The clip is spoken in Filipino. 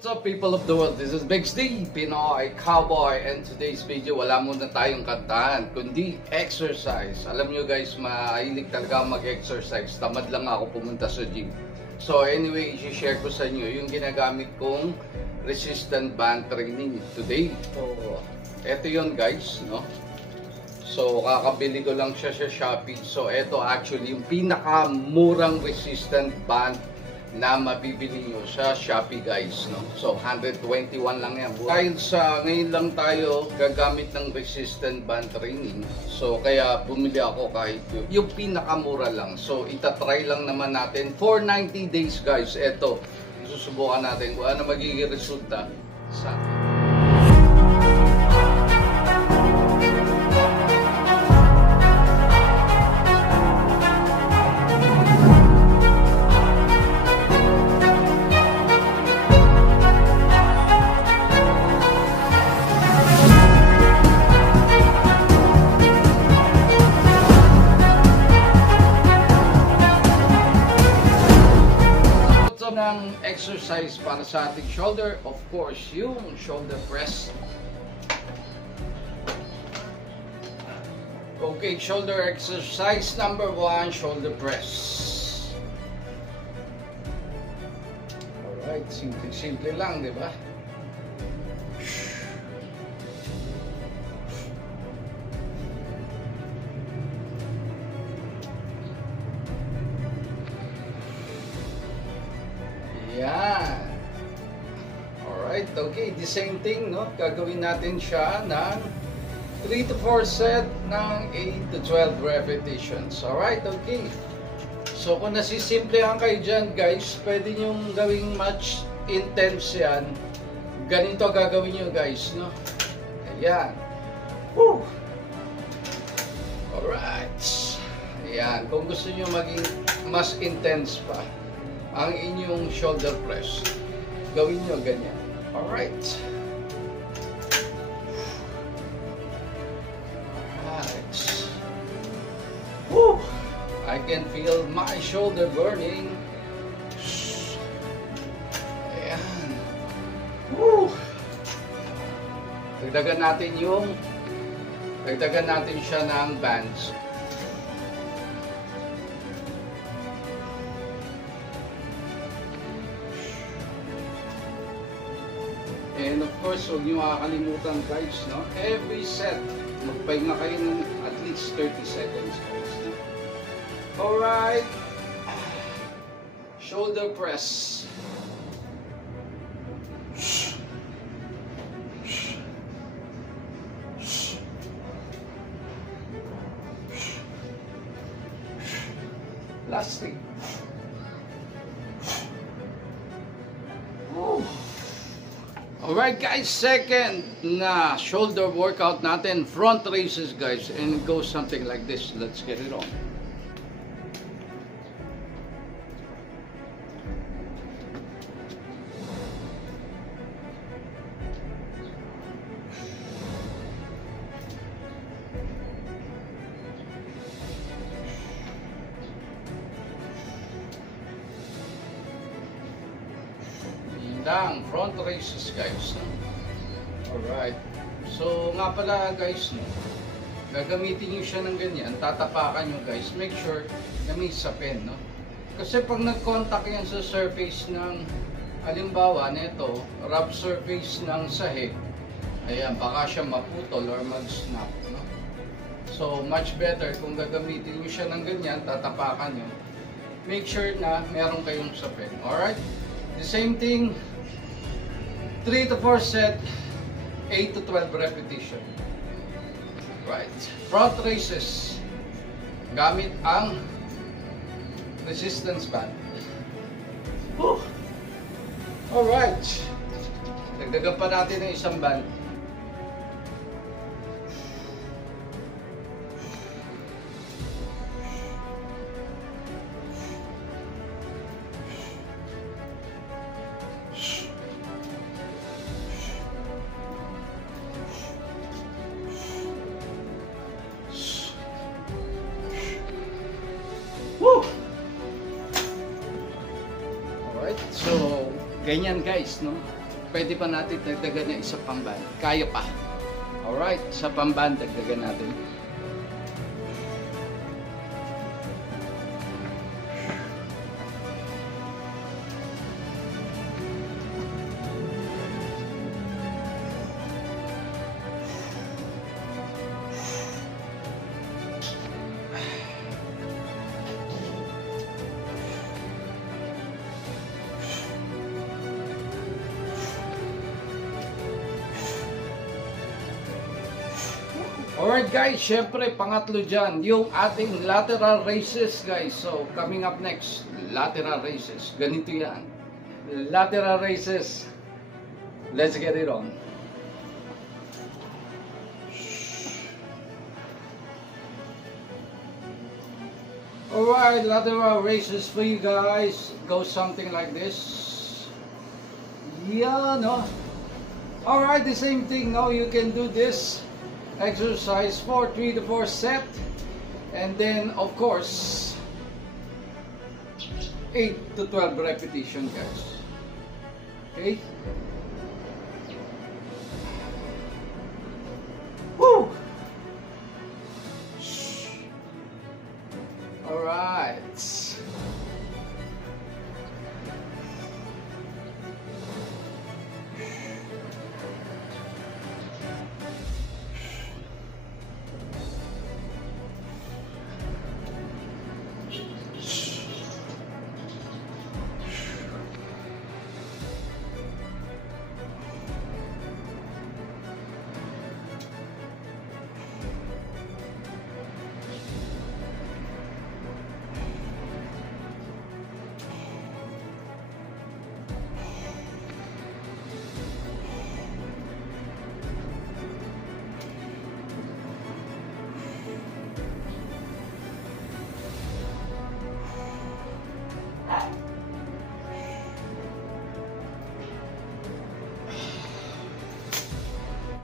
What's up people of the world, this is Big Steve, Pinoy Cowboy, and today's video wala muna tayong kantahan, kundi exercise. Alam nyo guys, mahilig talaga mag-exercise, tamad lang ako pumunta sa gym. So anyway, i-share ko sa inyo yung ginagamit kong resistant band training today. So eto yun guys, no? So kakabili ko lang siya sa Shopee. So eto actually yung pinakamurang resistant band na mabibili nyo sa Shopee guys, no? So 121 lang yan. Dahil sa ngayon lang tayo gagamit ng resistant band training, so kaya bumili ako kahit yung pinakamura lang. So itatry lang naman natin for 90 days guys. Eto, susubukan natin kung ano magiging resulta sa atin. Ng exercise para sa ating shoulder, of course, yung shoulder press. Okay, shoulder exercise number 1, shoulder press. Alright, simple lang, di ba? Yan. Alright, okay. The same thing, no? Gagawin natin siya ng 3 to 4 set ng 8 to 12 repetitions. Alright, okay. So, kung nasisimplehan kayo dyan, guys, pwede nyong gawing much intense yan. Ganito gagawin nyo, guys, no? Ayan. Woo! Alright. Ayan. Kung gusto nyo maging mas intense pa ang inyong shoulder press, gawin nyo ganyan. Alright. Alright. Woo! I can feel my shoulder burning. Ayan. Woo! Dagdagan natin siya ng bands. And of course, huwag nyo makakalimutan guys, no? Every set, magpahinga kayo ng at least 30 seconds guys, no? Alright. Shoulder press. Last thing. Alright guys, second na shoulder workout natin, front raises guys, and it goes something like this. Let's get it on. Lang front raises guys, no? Alright, so nga pala guys, no? Gagamitin nyo siya ng ganyan, tatapakan nyo guys, make sure na may sapin, no? Kasi pag nag-contact yan sa surface ng, halimbawa nito, rough surface ng sahig, ayan, baka siya maputol or mag-snap, no? So much better kung gagamitin nyo siya ng ganyan, tatapakan nyo, make sure na meron kayong sapin. Alright, the same thing, 3 to 4 set, 8 to 12 repetition. Right. Front raises. Gamit ang resistance band. Alright. Dagdagan pa natin ng isang band. Alright, so ganyan guys, no? pwede pa natin dagdagan ng isa pang band. Kaya pa. Alright, isa pang band, dagdagan natin. Alright guys, syempre pangatlo dyan, yung ating lateral raises guys. So coming up next, lateral raises. Ganito yan. Lateral raises. Let's get it on. Alright, lateral raises for you guys. Go something like this. Yeah, no. Alright, the same thing. No, you can do this exercise for 3 to 4 set, and then of course 8 to 12 repetition guys. Okay.